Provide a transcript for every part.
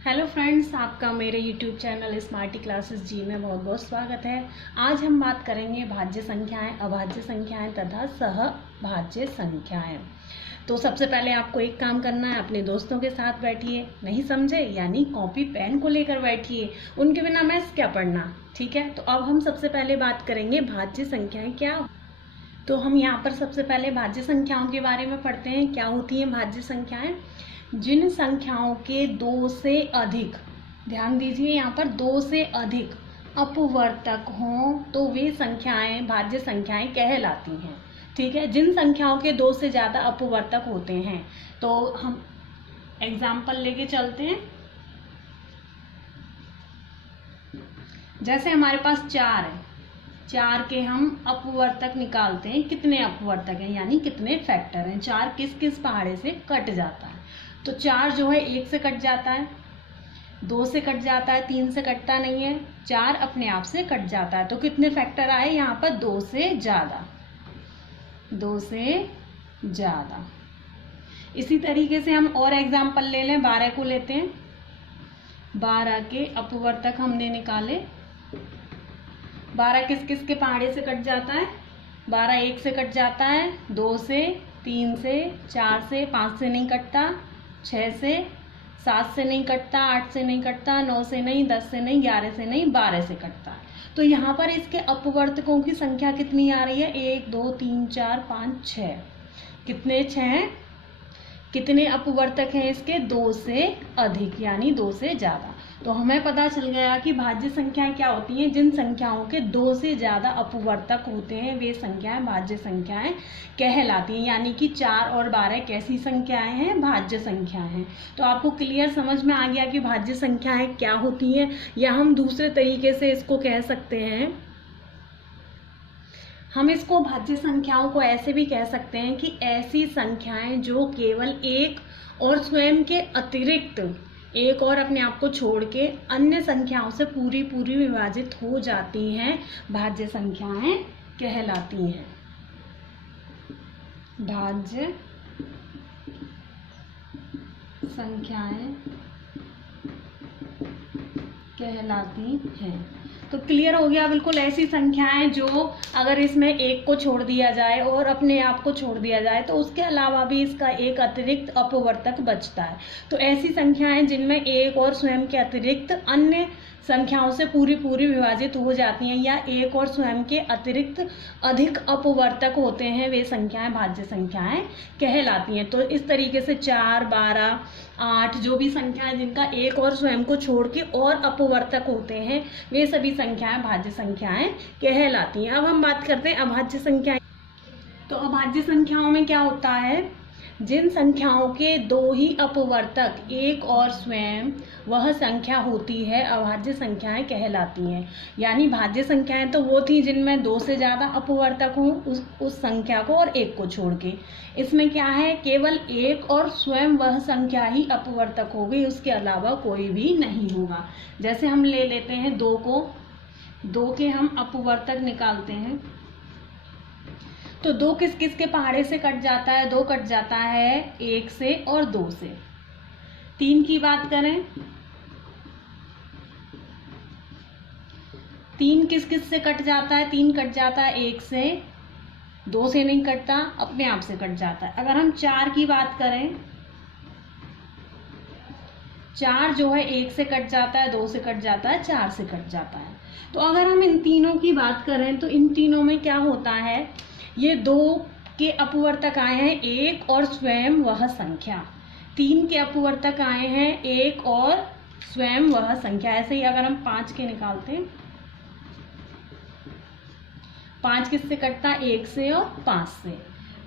Hello friends, आपका मेरे YouTube channel smarty classes जी में बहुत बहुत स्वागत है। आज हम बात करेंगे भाज्य संख्याएं, अभाज्य संख्याएं तथा सहभाज्य संख्याएं। तो सबसे पहले आपको एक काम करना है, अपने दोस्तों के साथ बैठिए। नहीं समझे यानी कॉपी पेन को लेकर बैठिए, उनके बिना मैथ्स क्या पढ़ना। ठीक है, तो अब हम सबसे पहले बात करेंगे भाज्य संख्याएं क्या। तो हम यहाँ पर सबसे पहले भाज्य संख्याओं के बारे में पढ़ते हैं। क्या होती हैं भाज्य संख्याएं? जिन संख्याओं के दो से अधिक, ध्यान दीजिए यहाँ पर दो से अधिक अपवर्तक हों तो वे संख्याएं भाज्य संख्याएं कहलाती हैं। ठीक है, जिन संख्याओं के दो से ज़्यादा अपवर्तक होते हैं, तो हम एग्जाम्पल लेके चलते हैं। जैसे हमारे पास 4 है, 4 के हम अपवर्तक निकालते हैं। कितने अपवर्तक हैं यानी कितने फैक्टर हैं। 4 किस किस पहाड़े से कट जाता है? तो 4 जो है 1 से कट जाता है, 2 से कट जाता है, 3 से कटता नहीं है, 4 अपने आप से कट जाता है। तो कितने फैक्टर आए यहाँ पर? 2 से ज़्यादा, 2 से ज़्यादा। इसी तरीके से हम और एग्जाम्पल ले लें। 12 को लेते हैं। 12 के अपवर्तक हमने निकाले। 12 किस किस के पहाड़े से कट जाता है? 12 1 से कट जाता है, 2 से, 3 से, 4 से, 5 से नहीं कटता, 6 से, 7 से नहीं कटता, 8 से नहीं कटता, 9 से नहीं, 10 से नहीं, 11 से नहीं, 12 से कटता है। तो यहाँ पर इसके अपवर्तकों की संख्या कितनी आ रही है? 1 2 3 4 5 6। कितने 6 हैं? कितने अपवर्तक हैं इसके? 2 से अधिक यानी 2 से ज़्यादा। तो हमें पता चल गया कि भाज्य संख्याएं क्या होती हैं। जिन संख्याओं के 2 से ज़्यादा अपवर्तक होते हैं वे संख्याएं भाज्य संख्याएं कहलाती हैं। यानी कि 4 और 12 कैसी संख्याएं हैं? भाज्य संख्याएं हैं। तो आपको क्लियर समझ में आ गया कि भाज्य संख्याएं क्या होती हैं। या हम दूसरे तरीके से इसको कह सकते हैं, हम इसको भाज्य संख्याओं को ऐसे भी कह सकते हैं कि ऐसी संख्याएं जो केवल एक और स्वयं के अतिरिक्त, एक और अपने आप को छोड़ के अन्य संख्याओं से पूरी विभाजित हो जाती हैं, भाज्य संख्याएं कहलाती हैं। भाज्य संख्याएं कहलाती हैं। तो क्लियर हो गया बिल्कुल। ऐसी संख्याएं जो अगर इसमें एक को छोड़ दिया जाए और अपने आप को छोड़ दिया जाए तो उसके अलावा भी इसका एक अतिरिक्त अपवर्तक बचता है। तो ऐसी संख्याएं जिनमें एक और स्वयं के अतिरिक्त अन्य संख्याओं से पूरी विभाजित हो जाती हैं या एक और स्वयं के अतिरिक्त अधिक अपवर्तक होते हैं, वे संख्याएं भाज्य संख्याएं कहलाती हैं। तो इस तरीके से 4 12 8 जो भी संख्याएं जिनका एक और स्वयं को छोड़ के और अपवर्तक होते हैं, वे सभी संख्याएं भाज्य संख्याएं कहलाती हैं। अब हम बात करते हैं अभाज्य संख्याएं। तो अभाज्य संख्याओं में क्या होता है? जिन संख्याओं के 2 ही अपवर्तक, एक और स्वयं वह संख्या होती है, अभाज्य संख्याएं कहलाती हैं। यानी भाज्य संख्याएं तो वो थी जिनमें 2 से ज़्यादा अपवर्तक हों उस संख्या को और एक को छोड़ के। इसमें क्या है? केवल एक और स्वयं वह संख्या ही अपवर्तक होगी, उसके अलावा कोई भी नहीं होगा। जैसे हम ले लेते हैं 2 को, 2 के हम अपवर्तक निकालते हैं। तो 2 किस किस के पहाड़े से कट जाता है? 2 कट जाता है 1 से और 2 से। 3 की बात करें, 3 किस किस से कट जाता है? 3 कट जाता है 1 से, 2 से नहीं कटता, अपने आप से कट जाता है। अगर हम 4 की बात करें, 4 जो है 1 से कट जाता है, 2 से कट जाता है, 4 से कट जाता है। तो अगर हम इन तीनों की बात करें तो इन तीनों में क्या होता है? ये 2 के अपवर्तक आए हैं एक और स्वयं वह संख्या, 3 के अपवर्तक आए हैं एक और स्वयं वह संख्या। ऐसे ही अगर हम 5 के निकालते हैं, 5 किससे कटता है? 1 से और 5 से।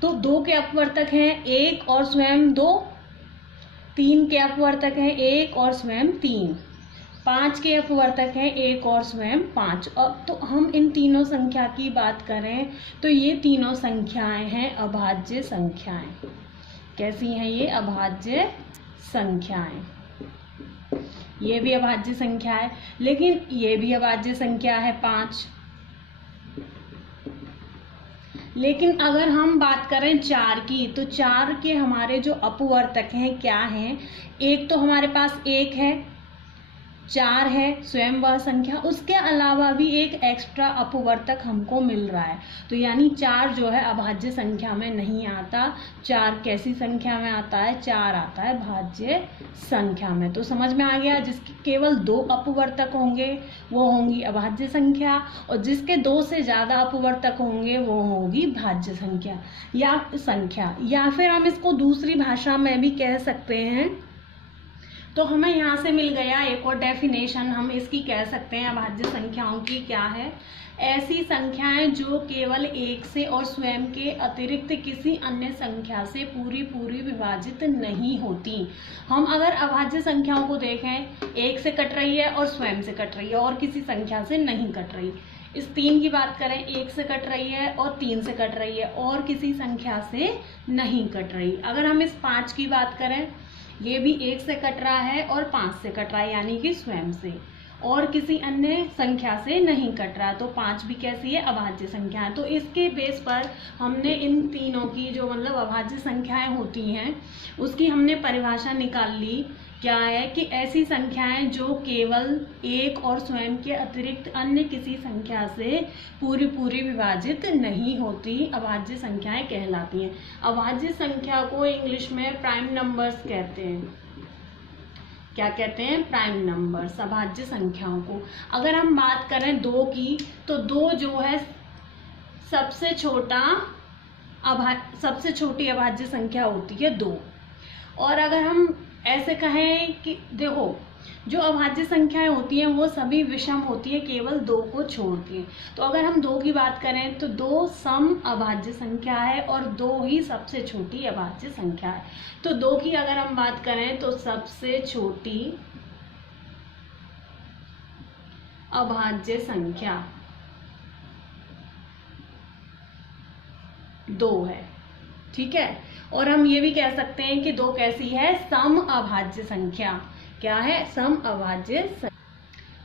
तो 2 के अपवर्तक हैं एक और स्वयं 2, 3 के अपवर्तक हैं एक और स्वयं 3, 5 के अपवर्तक हैं एक और स्वयं 5। और तो हम इन तीनों संख्या की बात करें तो ये तीनों संख्याएं हैं अभाज्य संख्याएं। कैसी हैं ये? अभाज्य संख्याएं। ये भी अभाज्य संख्या है, लेकिन ये भी अभाज्य संख्या है 5। लेकिन अगर हम बात करें 4 की, तो 4 के हमारे जो अपवर्तक हैं क्या हैं? एक तो हमारे पास 1 है, 4 है स्वयं वह संख्या, उसके अलावा भी एक एक्स्ट्रा अपवर्तक हमको मिल रहा है। तो यानी 4 जो है अभाज्य संख्या में नहीं आता। 4 कैसी संख्या में आता है? 4 आता है भाज्य संख्या में। तो समझ में आ गया, जिसके केवल 2 अपवर्तक होंगे वो होंगी अभाज्य संख्या, और जिसके 2 से ज़्यादा अपवर्तक होंगे वो होगी भाज्य संख्या। या फिर हम इसको दूसरी भाषा में भी कह सकते हैं। तो हमें यहाँ से मिल गया एक और डेफिनेशन, हम इसकी कह सकते हैं अभाज्य संख्याओं की। क्या है? ऐसी संख्याएं जो केवल 1 से और स्वयं के अतिरिक्त किसी अन्य संख्या से पूरी विभाजित नहीं होती। हम अगर अभाज्य संख्याओं को देखें, 1 से कट रही है और स्वयं से कट रही है और किसी संख्या से नहीं कट रही। इस 3 की बात करें, 1 से कट रही है और 3 से कट रही है और किसी संख्या से नहीं कट रही। अगर हम इस 5 की बात करें, ये भी 1 से कट रहा है और 5 से कट रहा है यानी कि स्वयं से, और किसी अन्य संख्या से नहीं कट रहा है। तो 5 भी कैसी है? अभाज्य संख्या है। तो इसके बेस पर हमने इन तीनों की जो मतलब अभाज्य संख्याएं होती हैं उसकी हमने परिभाषा निकाल ली। क्या है? कि ऐसी संख्याएं जो केवल 1 और स्वयं के अतिरिक्त अन्य किसी संख्या से पूरी विभाजित नहीं होती, अभाज्य संख्याएं कहलाती हैं। अभाज्य संख्या को इंग्लिश में प्राइम नंबर्स कहते हैं। क्या कहते हैं? प्राइम नंबर्स, अभाज्य संख्याओं को। अगर हम बात करें 2 की, तो 2 जो है सबसे छोटी अभाज्य संख्या होती है 2। और अगर हम ऐसे कहें कि देखो, जो अभाज्य संख्याएं होती हैं वो सभी विषम होती है केवल 2 को छोड़ के। तो अगर हम 2 की बात करें तो 2 सम अभाज्य संख्या है और 2 ही सबसे छोटी अभाज्य संख्या है। तो 2 की अगर हम बात करें तो सबसे छोटी अभाज्य संख्या 2 है। ठीक है। और हम ये भी कह सकते हैं कि 2 कैसी है? सम अभाज्य संख्या। क्या है? सम अभाज्य संख्या।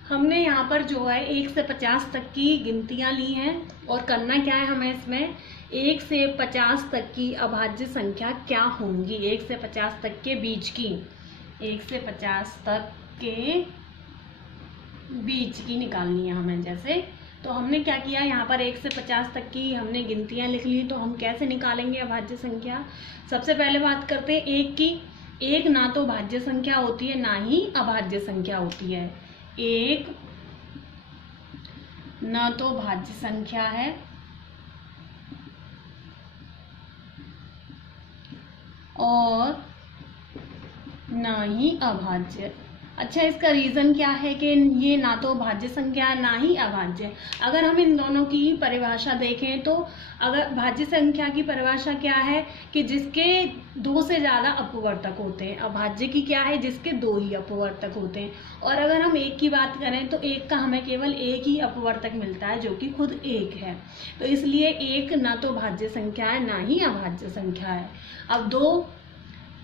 हमने यहाँ पर जो है 1 से 50 तक की गिनतियाँ ली हैं, और करना क्या है हमें इसमें? 1 से 50 तक की अभाज्य संख्या क्या होंगी, 1 से 50 तक के बीच की, 1 से 50 तक के बीच की निकालनी है हमें। जैसे तो हमने क्या किया, यहाँ पर 1 से 50 तक की हमने गिनतियाँ लिख ली। तो हम कैसे निकालेंगे अभाज्य संख्या? सबसे पहले बात करते हैं 1 की। 1 ना तो भाज्य संख्या होती है ना ही अभाज्य संख्या होती है। 1 ना तो भाज्य संख्या है और ना ही अभाज्य। अच्छा, इसका रीज़न क्या है कि ये ना तो भाज्य संख्या है ना ही अभाज्य? अगर हम इन दोनों की परिभाषा देखें तो अगर भाज्य संख्या की परिभाषा क्या है कि जिसके 2 से ज़्यादा अपवर्तक होते हैं। अभाज्य की क्या है? जिसके 2 ही अपवर्तक होते हैं। और अगर हम 1 की बात करें तो 1 का हमें केवल 1 ही अपवर्तक मिलता है जो कि खुद 1 है। तो इसलिए 1 ना तो भाज्य संख्या है ना ही अभाज्य संख्या है। अब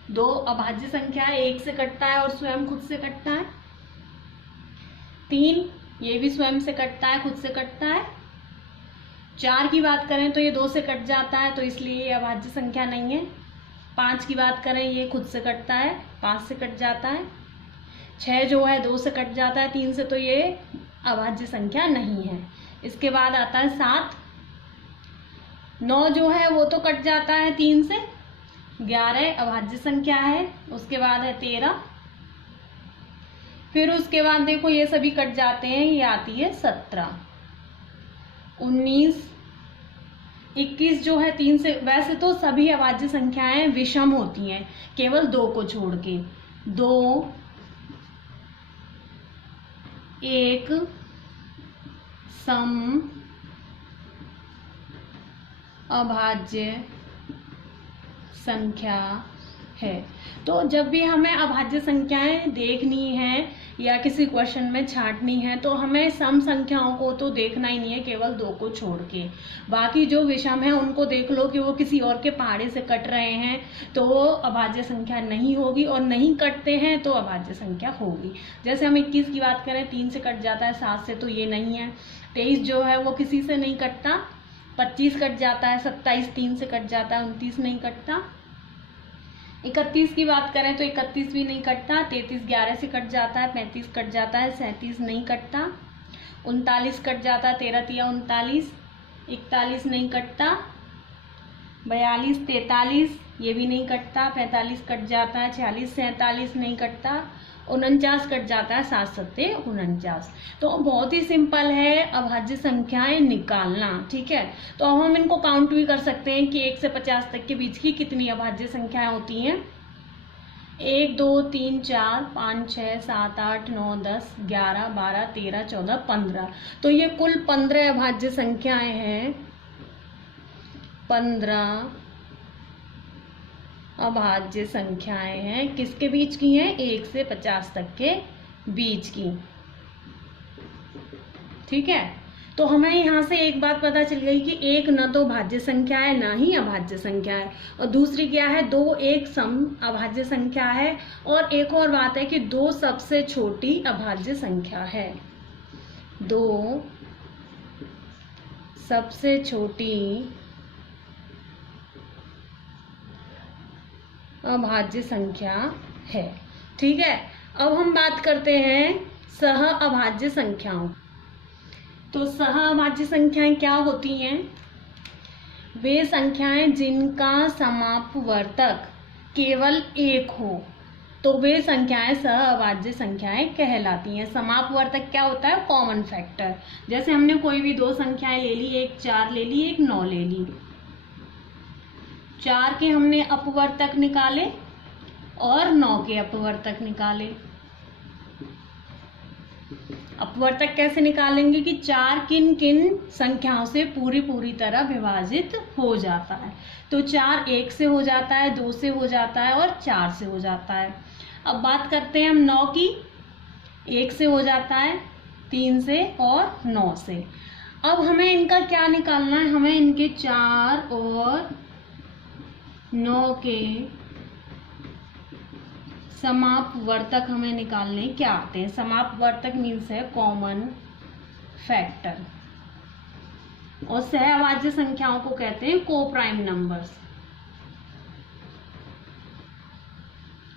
2 अभाज्य संख्या है, 1 से कटता है और स्वयं खुद से कटता है। 3 ये भी स्वयं से कटता है, खुद से कटता है। 4 की बात करें तो ये 2 से कट जाता है, तो इसलिए ये अभाज्य संख्या नहीं है। 5 की बात करें, ये खुद से कटता है, 5 से कट जाता है। 6 जो है 2 से कट जाता है 3 से, तो ये अभाज्य संख्या नहीं है। इसके बाद आता है 7। 9 जो है वो तो कट जाता है 3 से। 11 अभाज्य संख्या है। उसके बाद है 13। फिर उसके बाद देखो ये सभी कट जाते हैं, ये आती है 17। 19, 21 जो है 3 से। वैसे तो सभी अभाज्य संख्याएं विषम होती हैं केवल 2 को छोड़ के। 2 एक सम अभाज्य संख्या है। तो जब भी हमें अभाज्य संख्याएं देखनी है या किसी क्वेश्चन में छांटनी है तो हमें सम संख्याओं को तो देखना ही नहीं है केवल 2 को छोड़ के। बाकी जो विषम है उनको देख लो कि वो किसी और के पहाड़े से कट रहे हैं तो वो अभाज्य संख्या नहीं होगी, और नहीं कटते हैं तो अभाज्य संख्या होगी। जैसे हम 21 की बात करें, 3 से कट जाता है, 7 से, तो ये नहीं है। 23 जो है वो किसी से नहीं कटता, 25 कट जाता है, 27 3 से कट जाता है, 29 नहीं कटता। 31 की बात करें तो 31 भी नहीं कटता, 33 11 से कट जाता है, 35 कट जाता है, 37 नहीं कटता, 39 कट जाता है, 13 तिया 39, 41 नहीं कटता, 42 43 ये भी नहीं कटता, 45 कट जाता है, 46 47 नहीं कटता, 49 कट जाता है, 7 सत्ते 49। तो बहुत ही सिंपल है अभाज्य संख्याएं निकालना, ठीक है। तो अब हम इनको काउंट भी कर सकते हैं कि 1 से 50 तक के बीच की कितनी अभाज्य संख्याएं होती हैं। 1 2 3 4 5 6 7 8 9 10 11 12 13 14 15। तो ये कुल 15 अभाज्य संख्याएं हैं, 15 अभाज्य संख्याएं हैं। किसके बीच की हैं? 1 से 50 तक के बीच की, ठीक है। तो हमें यहाँ से एक बात पता चल गई कि एक न तो भाज्य संख्या है ना ही अभाज्य संख्या है, और दूसरी क्या है, 2 एक सम अभाज्य संख्या है, और एक और बात है कि 2 सबसे छोटी अभाज्य संख्या है। 2 सबसे छोटी अभाज्य संख्या है, ठीक है। अब हम बात करते हैं सह अभाज्य संख्याओं। तो सह अभाज्य संख्याएं क्या होती हैं? वे संख्याएं जिनका समापवर्तक केवल 1 हो, तो वे संख्याएं सह अभाज्य संख्याएं कहलाती हैं। समापवर्तक क्या होता है? Common factor. जैसे हमने कोई भी 2 संख्याएं ले ली, एक 4 ले ली, एक 9 ले ली। 4 के हमने अपवर्तक निकाले और 9 के अपवर्तक निकाले। अपवर्तक कैसे निकालेंगे कि 4 किन किन संख्याओं से पूरी तरह विभाजित हो जाता है। तो 4 1 से हो जाता है, 2 से हो जाता है और 4 से हो जाता है। अब बात करते हैं हम 9 की। 1 से हो जाता है, 3 से और 9 से। अब हमें इनका क्या निकालना है? हमें इनके 4 और 9 के समापवर्तक हमें निकालने क्या आते हैं। समापवर्तक मीन्स है कॉमन फैक्टर, और सह अभाज्य संख्याओं को कहते हैं कोप्राइम नंबर्स।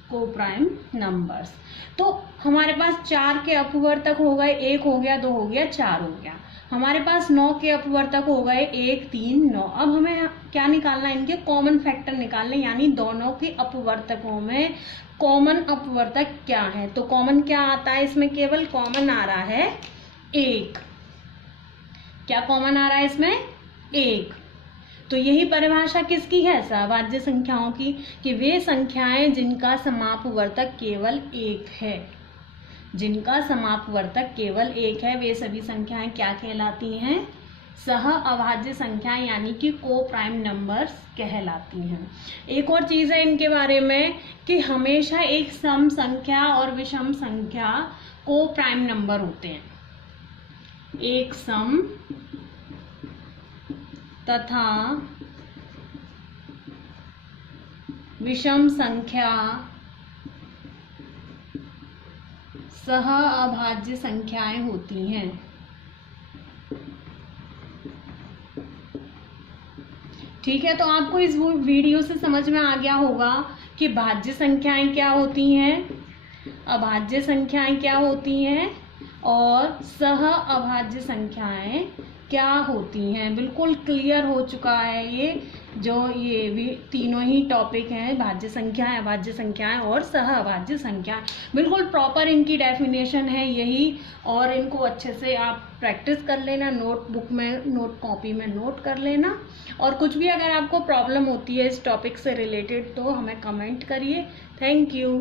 Coprime numbers. तो हमारे पास 4 के अपवर्तक हो गए, 1 हो गया, 2 हो गया, 4 हो गया। हमारे पास 9 के अपवर्तक हो गए, 1 3 9। अब हमें क्या निकालना है? इनके कॉमन फैक्टर निकालने, यानी दोनों के अपवर्तकों में कॉमन अपवर्तक क्या है। तो कॉमन क्या आता है इसमें? केवल कॉमन आ रहा है 1। क्या कॉमन आ रहा है इसमें? 1। तो यही परिभाषा किसकी है? सहअभाज्य संख्याओं की, कि वे संख्याएं जिनका समापवर्तक केवल 1 है। जिनका समापवर्तक केवल 1 है, वे सभी संख्याएं क्या कहलाती हैं? सह अभाज्य संख्याएं, यानी कि को प्राइम नंबर्स कहलाती हैं। एक और चीज़ है इनके बारे में कि हमेशा एक सम संख्या और विषम संख्या को प्राइम नंबर होते हैं। एक सम तथा विषम संख्या सह अभाज्य संख्याएं होती हैं। ठीक है, तो आपको इस वीडियो से समझ में आ गया होगा कि भाज्य संख्याएं क्या होती हैं, अभाज्य संख्याएं क्या होती हैं और सह अभाज्य संख्याएं क्या होती हैं। बिल्कुल क्लियर हो चुका है ये भी तीनों ही टॉपिक हैं, भाज्य संख्याएं, अभाज्य संख्याएं और सह अभाज्य संख्याएं। बिल्कुल प्रॉपर इनकी डेफिनेशन है यही, और इनको अच्छे से आप प्रैक्टिस कर लेना, नोटबुक में, नोट कॉपी में नोट कर लेना। और कुछ भी अगर आपको प्रॉब्लम होती है इस टॉपिक से रिलेटेड तो हमें कमेंट करिए। Thank you.